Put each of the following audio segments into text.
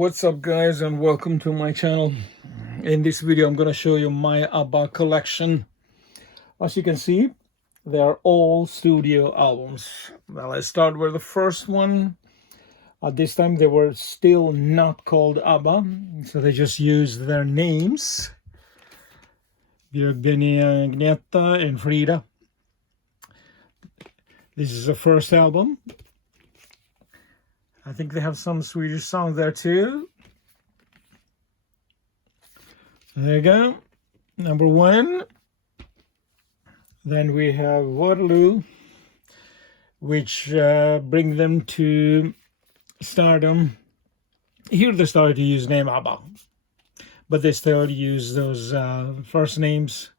What's up guys, and welcome to my channel. In this video I'm going to show you my ABBA collection. As you can see, they are all studio albums. Well, let's start with the first one. At this time they were still not called ABBA, so they just used their names. Björkbenny, Agneta and Frida. This is the first album. I think they have some Swedish songs there too. There you go. Number one. Then we have Waterloo, which bring them to stardom. Here they started to use name ABBA, but they still use those first names.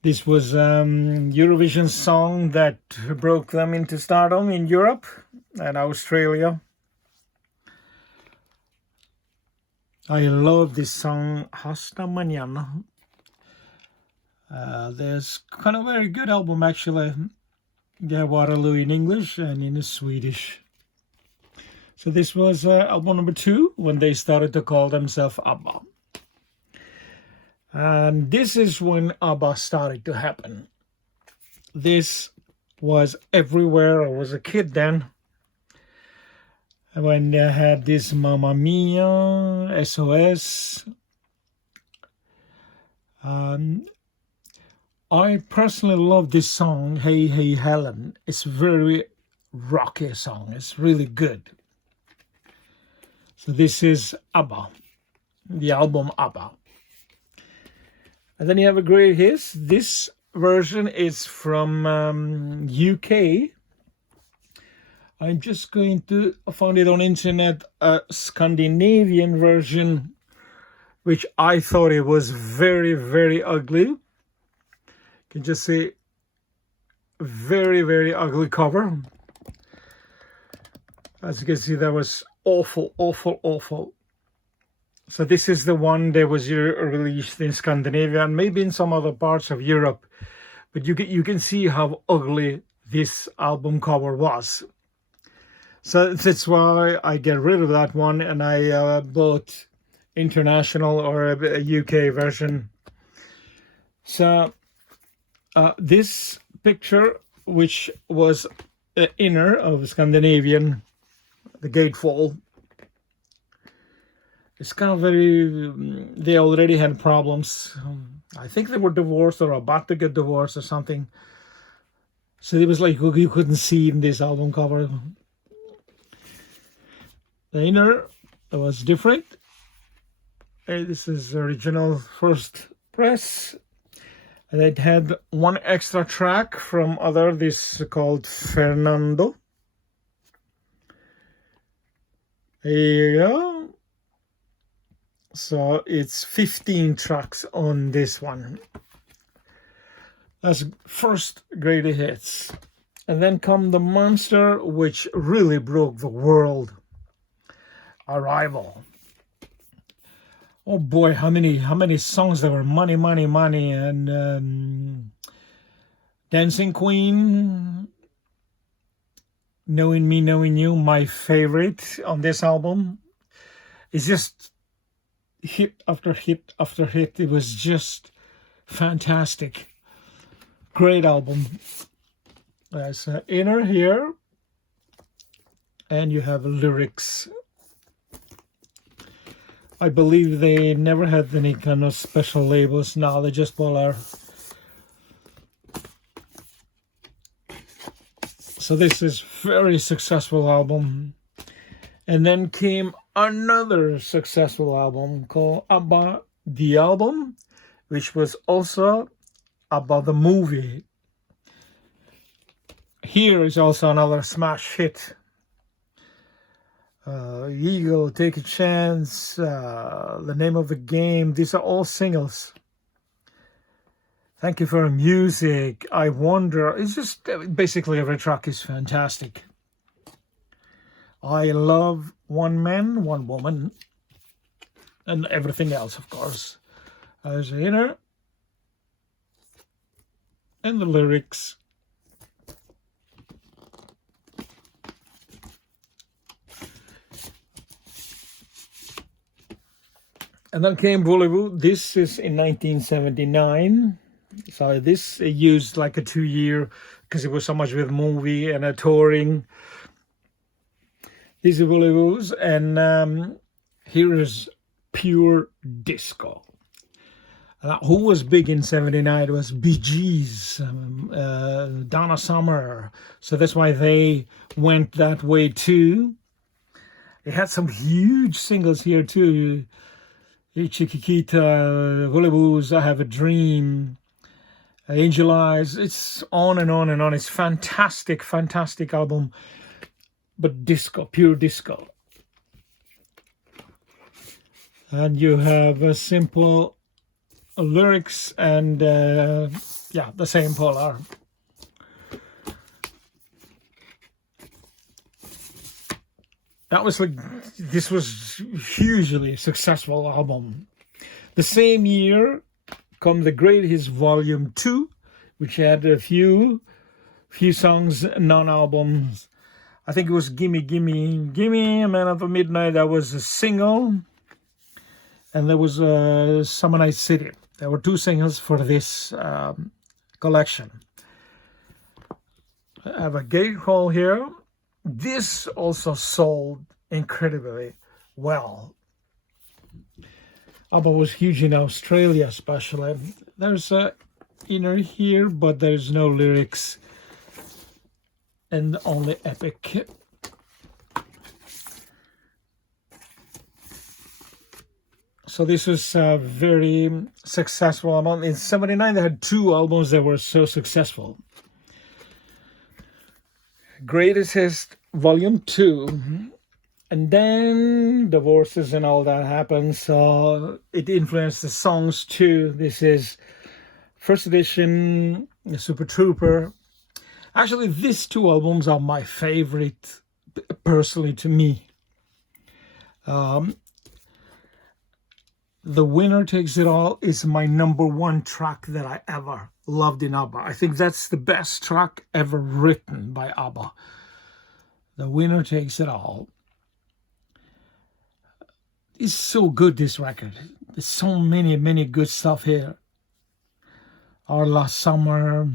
This was Eurovision song that broke them into stardom in Europe and Australia. I love this song, Hasta Mañana. There's kind of a very good album actually. Yeah, Waterloo in English and in Swedish. So this was album number 2 when they started to call themselves ABBA. And this is when ABBA started to happen. This was everywhere. I was a kid then. When they had this Mamma Mia, SOS. I personally love this song, Hey Hey Helen. It's very rocky song. It's really good. So this is ABBA, the album ABBA. And then you have a great hit. This version is from UK. I'm just going to find it on internet, a Scandinavian version, which I thought it was very, very ugly. You can just see very, very ugly cover. As you can see, that was awful, awful, awful. So this is the one that was released in Scandinavia and maybe in some other parts of Europe. But you can see how ugly this album cover was. So that's why I get rid of that one and I bought international or a UK version. So this picture, which was inner of Scandinavian, the Gatefall, it's kind of very, they already had problems. I think they were divorced or about to get divorced or something. So it was like you couldn't see in this album cover. The inner was different. This is original first press. And it had one extra track from other, this called Fernando. There you go. So it's 15 tracks on this one. That's first great hits. And then come the monster, which really broke the world. Arrival. Oh boy, how many songs there were. Money, Money, Money, and Dancing Queen, Knowing Me, Knowing You, my favorite on this album. It's just hit after hit after hit. It was just fantastic. Great album. There's an inner here, and you have lyrics. I believe they never had any kind of special labels. Now they just are. So this is very successful album. And then came another successful album called ABBA The Album, which was also ABBA the Movie. Here is also another smash hit. Eagle, Take a Chance, The Name of the Game. These are all singles. Thank You for Music, I Wonder. It's just basically every track is fantastic. I Love, One Man, One Woman, and everything else, of course. As the inner and the lyrics. And then came Waterloo. This is in 1979. So this used like a 2 year, because it was so much with movie and a touring. These are Waterloos, and here is pure disco. Who was big in 79? It was Bee Gees, Donna Summer. So that's why they went that way too. They had some huge singles here too. Chiquita, Waterloos, I Have a Dream, Angel Eyes. It's on and on and on. It's fantastic, fantastic album. But disco, pure disco. And you have a simple lyrics and yeah, the same polar. That was like, this was hugely successful album. The same year come the Great Hits Volume 2, which had a few songs, non-albums. I think it was Gimme, Gimme, Gimme, Man of Midnight. That was a single. And there was Summer Night City. There were 2 singles for this collection. I have a gate hall here. This also sold incredibly well. ABBA was huge in Australia especially. There's a inner here, but there's no lyrics and only epic. So this was a very successful album. In 79, they had 2 albums that were so successful. Greatest Hits Volume 2. And then divorces and all that happened. So it influenced the songs too. This is first edition, the Super Trooper. Actually, these 2 albums are my favorite, personally, to me. The Winner Takes It All is my #1 track that I ever loved in ABBA. I think that's the best track ever written by ABBA. The Winner Takes It All. It's so good, this record. There's so many good stuff here. Our Last Summer,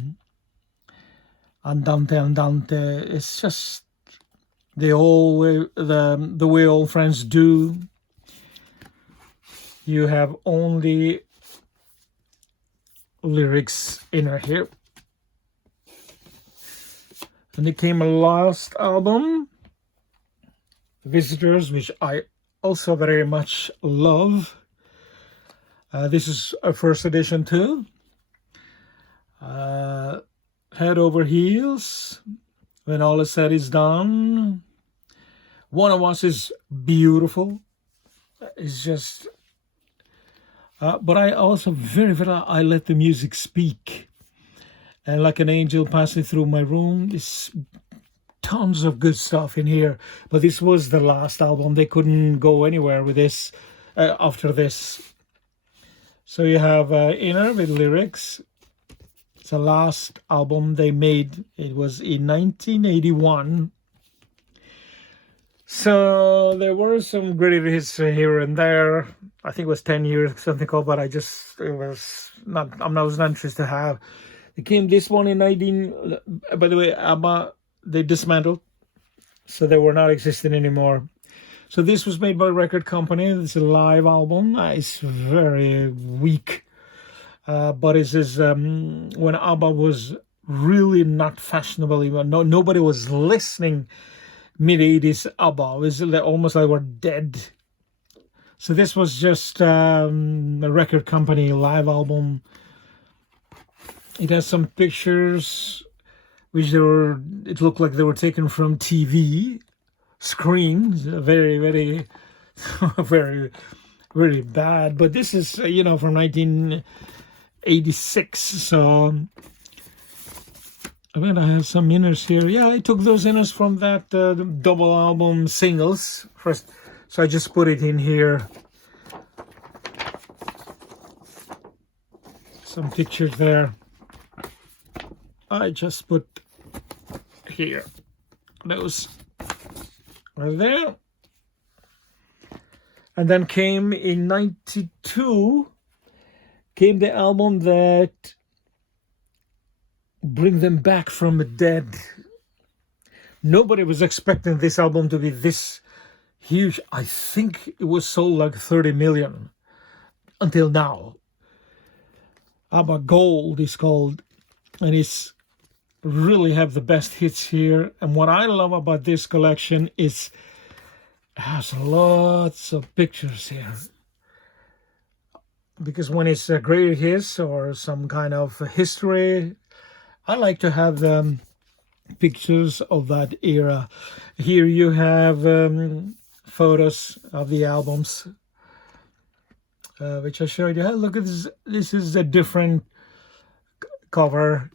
Andante Andante. It's just the way old friends do. You have only lyrics in here. And it came a last album, Visitors, which I also very much love. This is a first edition too. Head Over Heels, When All Is Said Is Done. One of Us is beautiful. It's just... but I also I let the music speak. And Like an Angel Passing Through My Room, there's tons of good stuff in here. But this was the last album. They couldn't go anywhere with this after this. So you have Inner with lyrics. It's the last album they made. It was in 1981. So there were some great hits here and there. I think it was 10 years, something called, but I was not interested to have. It came this one in 19, by the way, ABBA, they dismantled, so they were not existing anymore. So this was made by a record company. It's a live album. It's very weak. But it is when ABBA was really not fashionable. Nobody was listening. Mid-80s ABBA. It was almost like we're dead. So this was just a record company live album. It has some pictures which it looked like they were taken from TV screens. Very, very, very, very bad. But this is, from 1986. So I mean, I have some inners here. Yeah, I took those inners from that double album singles first. So I just put it in here. Some pictures there. I just put here. Those are there. And then came in 92, came the album that bring them back from the dead. Nobody was expecting this album to be this huge. I think it was sold like 30 million until now. ABBA Gold is called, and it's really have the best hits here. And what I love about this collection is it has lots of pictures here. Because when it's a great hits or some kind of history, I like to have the pictures of that era. Here you have photos of the albums, which I showed you. Look at this. This is a different cover.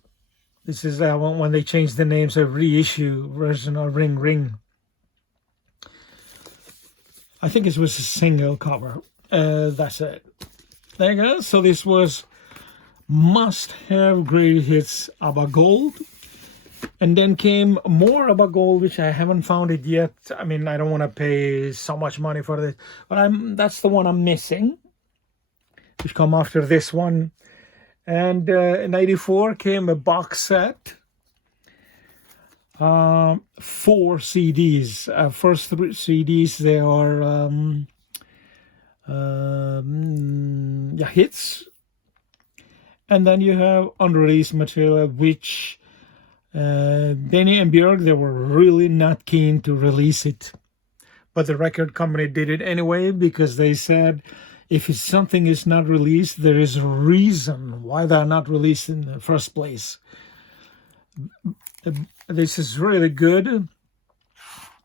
This is when they changed the names of reissue version of Ring Ring. I think it was a single cover. That's it. There you go. So this was must-have great hits ABBA Gold. And then came more ABBA Gold, which I haven't found it yet. I mean, I don't want to pay so much money for this, but that's the one I'm missing, which come after this one. And in 94 came a box set, 4 CDs. First 3 CDs, they are hits. And then you have unreleased material, which Benny and Björk, they were really not keen to release it. But the record company did it anyway, because they said if something is not released, there is a reason why they're not released in the first place. This is really good.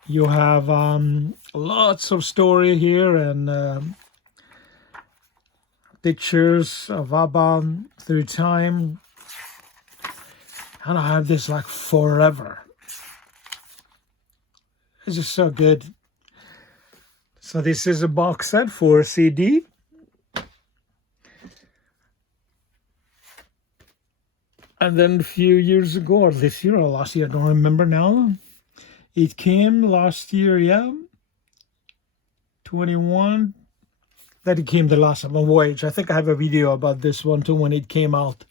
You have lots of story here and pictures of ABBA through time. And I have this like forever. It's just so good. So this is a box set for CD. And then a few years ago, or this year or last year, I don't remember now. It came last year, yeah. 21. That it came the Last of My Voyage. I think I have a video about this one too when it came out.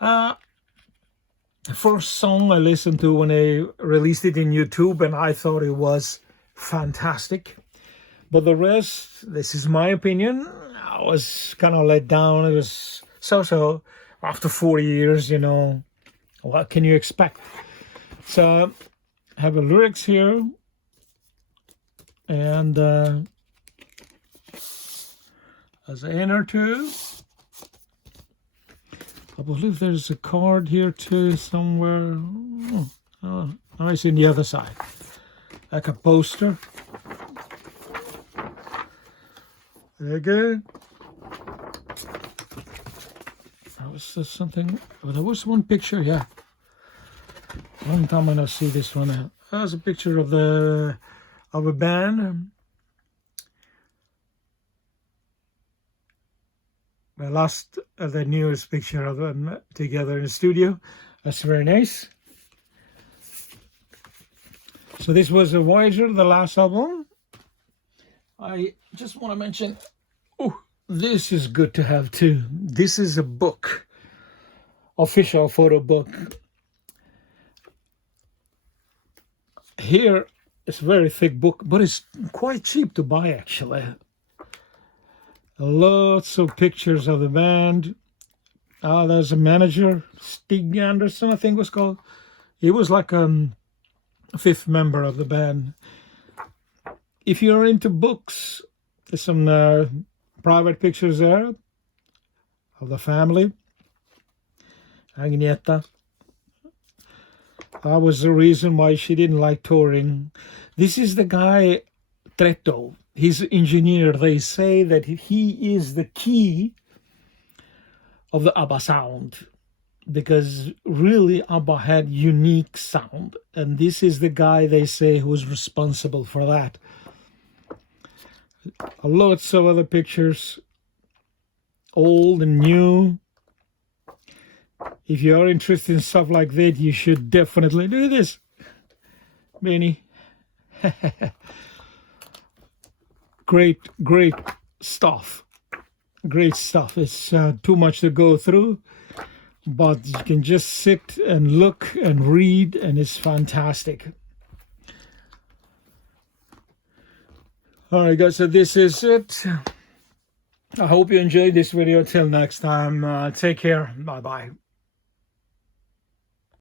The first song I listened to when they released it in YouTube, and I thought it was fantastic. But the rest, this is my opinion, I was kind of let down. It was so-so. After 40 years, you know, what can you expect? So I have the lyrics here. And as I enter to, I believe there's a card here too somewhere. Oh, it's in the other side, like a poster. There you go. That was something. Oh, there was one picture, yeah. Long time I don't see this one. That was a picture of a band. The newest picture of them together in the studio. That's very nice. So this was a Voyager, the last album. I just want to mention, this is good to have too. This is a book, official photo book. Here, it's a very thick book, but it's quite cheap to buy actually. Lots of pictures of the band. There's a manager, Stig Anderson, I think was called. He was like a fifth member of the band. If you're into books, there's some private pictures there of the family. Agneta. That was the reason why she didn't like touring. This is the guy, Tretto. He's an engineer. They say that he is the key of the ABBA sound, because really ABBA had unique sound, and this is the guy they say who's responsible for that. Lots of other pictures, old and new. If you are interested in stuff like that, you should definitely do this. Benny. great stuff. Great stuff. It's too much to go through, but you can just sit and look and read, and it's fantastic. All right, guys, so this is it. I hope you enjoyed this video. Till next time, take care. Bye bye.